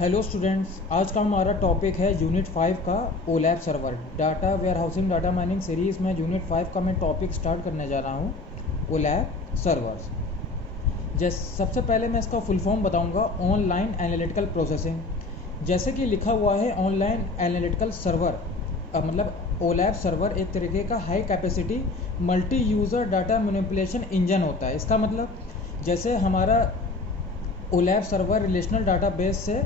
Hello students, आज का हमारा टॉपिक है यूनिट 5 का OLAP server data warehousing data mining series में यूनिट 5 का मैं टॉपिक स्टार्ट करने जा रहा हूँ ओलैप सर्वर्स। सबसे पहले मैं इसका फुल फॉर्म बताऊँगा, ऑनलाइन एनालिटिकल प्रोसेसिंग। जैसे कि लिखा हुआ है ऑनलाइन एनालिटिकल सर्वर, मतलब ओलैप सर्वर एक तरीके का high capacity multi user data manipulation engine होता है। इसका मतलब जैसे हमारा ओलैप सर्वर रिलेशनल डाटाबेस से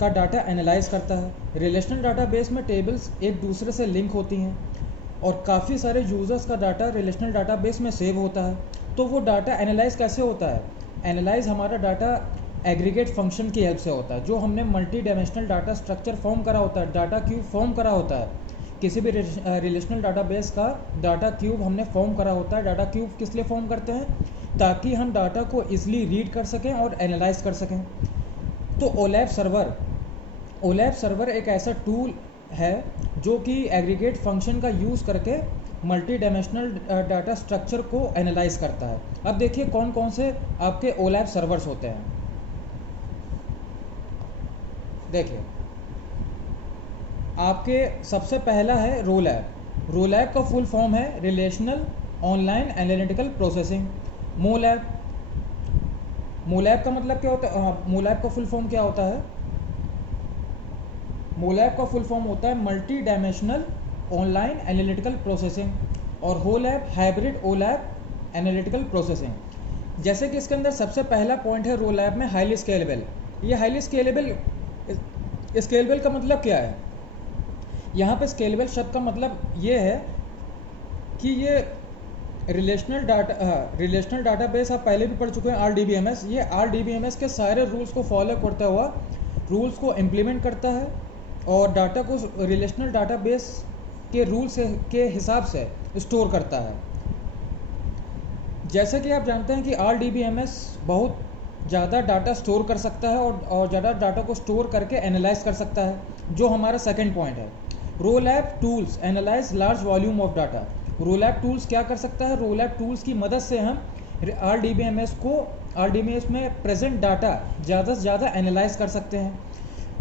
का डाटा एनालाइज करता है। रिलेशनल डाटाबेस में टेबल्स एक दूसरे से लिंक होती हैं और काफ़ी सारे यूज़र्स का डाटा रिलेशनल डाटाबेस में सेव होता है। तो वो डाटा एनालाइज कैसे होता है? एनालाइज हमारा डाटा एग्रीगेट फंक्शन की हेल्प से होता है। जो हमने multi dimensional data structure form करा होता है, डाटा क्यूब फॉर्म करा होता है, किसी भी रिलेशनल डाटाबेस का डाटा क्यूब हमने फॉर्म करा होता है। डाटा क्यूब किस लिए फॉर्म करते हैं? ताकि हम डाटा को ईजिली रीड कर सकें और एनालाइज कर सकें। तो ओलैप सर्वर एक ऐसा टूल है जो कि एग्रीगेट फंक्शन का यूज़ करके मल्टी डायमेंशनल डाटा स्ट्रक्चर को एनालाइज करता है। अब देखिए कौन कौन से आपके ओलैप सर्वर्स होते हैं। देखिए, आपके सबसे पहला है रोलैप। रोलैप का फुल फॉर्म है रिलेशनल ऑनलाइन एनालिटिकल प्रोसेसिंग, मोलैप। मोलैप का मतलब क्या होता है? मोलैप का फुल फॉर्म क्या होता है? मोलैप का फुल फॉर्म होता है multi dimensional online analytical processing और होलैप हाइब्रिड ओलैप एनालिटिकल प्रोसेसिंग। जैसे कि इसके अंदर सबसे पहला पॉइंट है रोलैप में हाईली स्केलेबल। ये हाईली स्केलेबल का मतलब क्या है? यहाँ पे स्केलेबल शब्द का मतलब ये है कि ये रिलेशनल डाटाबेस आप पहले भी पढ़ चुके हैं, RDBMS। ये RDBMS के सारे रूल्स को फॉलो करता हुआ रूल्स को इम्प्लीमेंट करता है और डाटा को रिलेशनल डाटाबेस के रूल्स के हिसाब से स्टोर करता है। जैसे कि आप जानते हैं कि RDBMS बहुत ज़्यादा डाटा स्टोर कर सकता है और ज़्यादा डाटा को स्टोर करके एनालाइज कर सकता है, जो हमारा सेकंड पॉइंट है। ROLAP tools analyse large volume of data. ROLAP tools क्या कर सकता है? रोलैप टूल्स की मदद से हम RDBMS में प्रेजेंट डाटा ज़्यादा से ज़्यादा एनालाइज कर सकते हैं।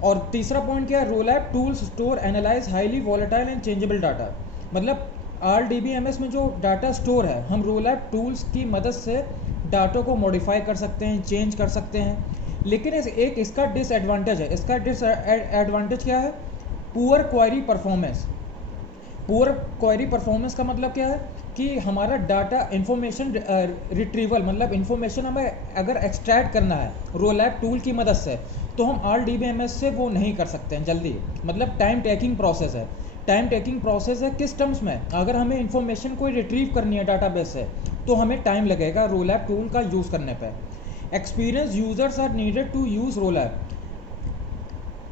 और तीसरा पॉइंट क्या है? ROLAP tools store analyse highly volatile and changeable data. मतलब RDBMS में जो डाटा स्टोर है, हम रोलैप टूल्स की मदद से डाटा को मॉडिफाई कर सकते हैं, चेंज कर सकते हैं। लेकिन एक इसका डिसएडवांटेज है। इसका डिसएडवांटेज क्या है? Poor query performance. Poor query performance का मतलब क्या है कि हमारा डाटा इंफॉर्मेशन रिट्रीवल, मतलब इंफॉर्मेशन हमें अगर एक्सट्रैक्ट करना है रोलैप टूल की मदद से, तो हम RDBMS से वो नहीं कर सकते हैं जल्दी। मतलब टाइम टेकिंग प्रोसेस है। टाइम टेकिंग प्रोसेस है किस टर्म्स में? अगर हमें इंफॉर्मेशन कोई रिट्रीव करनी है डाटाबेस से, तो हमें टाइम लगेगा रोलैप टूल का यूज़ करने पर। Experience users are needed to use ROLAP.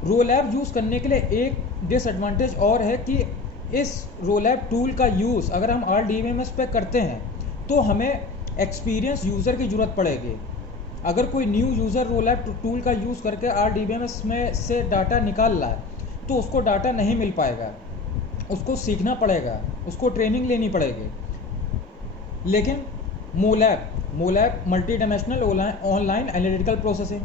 ROLAP use करने के लिए एक डिसएडवांटेज और है कि इस रोलैप टूल का यूज़ अगर हम RDBMS पे करते हैं तो हमें एक्सपीरियंस यूज़र की ज़रूरत पड़ेगी। अगर कोई न्यू यूज़र रोलैप टूल का यूज़ करके RDBMS में से डाटा निकाल रहा है तो उसको डाटा नहीं मिल पाएगा, उसको सीखना पड़ेगा, उसको ट्रेनिंग लेनी पड़ेगी। लेकिन MOLAP multi dimensional online analytical processing,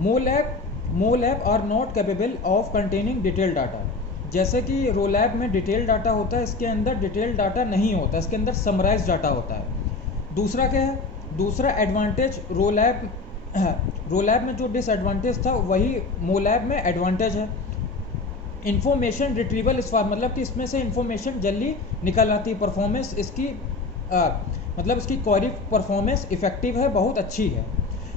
MOLAP are not capable of containing detail data. जैसे कि रोलैप में डिटेल डाटा होता है, इसके अंदर डिटेल डाटा नहीं होता, इसके अंदर समराइज डाटा होता है। दूसरा क्या है? दूसरा एडवांटेज रोलैप में जो डिसएडवांटेज था वही मोलैप में एडवांटेज है। इंफॉर्मेशन रिट्रीवल मतलब कि इसमें से इंफॉर्मेशन जल्दी निकल आती है। परफॉर्मेंस इसकी मतलब इसकी क्वेरी परफॉर्मेंस इफेक्टिव है, बहुत अच्छी है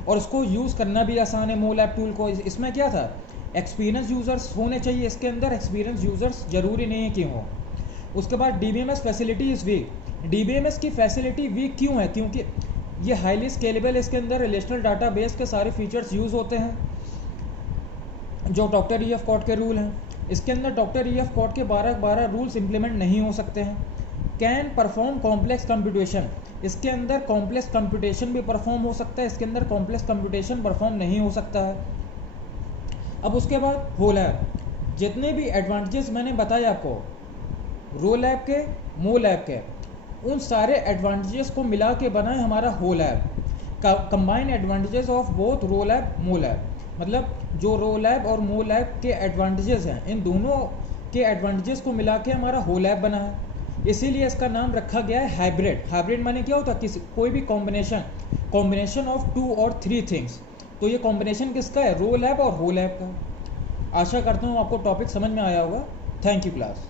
और इसको यूज़ करना भी आसान है मोलैप टूल को। इसमें क्या था? एक्सपीरियंस यूज़र्स होने चाहिए इसके अंदर, एक्सपीरियंस यूज़र्स ज़रूरी नहीं है कि हों। उसके बाद DBMS facility is week. DBMS की फैसिलिटी वीक क्यों है? क्योंकि ये हाईली स्केलेबल, इसके अंदर रिलेशनल डाटाबेस के सारे फीचर्स यूज़ होते हैं जो डॉक्टर EF कोड के रूल हैं। इसके अंदर डॉक्टर EF कोड के 12 रूल्स इंप्लीमेंट नहीं हो सकते हैं। Can perform complex computation. इसके अंदर कॉम्प्लेक्स कंप्यूटेशन भी परफॉर्म हो सकता है, इसके अंदर कॉम्प्लेक्स कंप्यूटेशन परफॉर्म नहीं हो सकता है। अब उसके बाद होलैप। जितने भी एडवांटेजेस मैंने बताए आपको रोलैप के, मोलैप के, उन सारे एडवांटेजेस को मिला के बना है हमारा HOLAP. Combine advantages of both ROLAP MOLAP, मतलब जो रो लैब और मो लैब के एडवांटेजेस हैं, इन दोनों के एडवांटेजेस को मिला के हमारा हो लैब बना है, इसीलिए इसका नाम रखा गया है हाइब्रिड। हाइब्रिड माने क्या होता है, किसी कोई भी कॉम्बिनेशन ऑफ 2 और 3 थिंग्स। तो ये कॉम्बिनेशन किसका है, रो लैब और हो लैब का। आशा करता हूँ आपको टॉपिक समझ में आया होगा। Thank you class.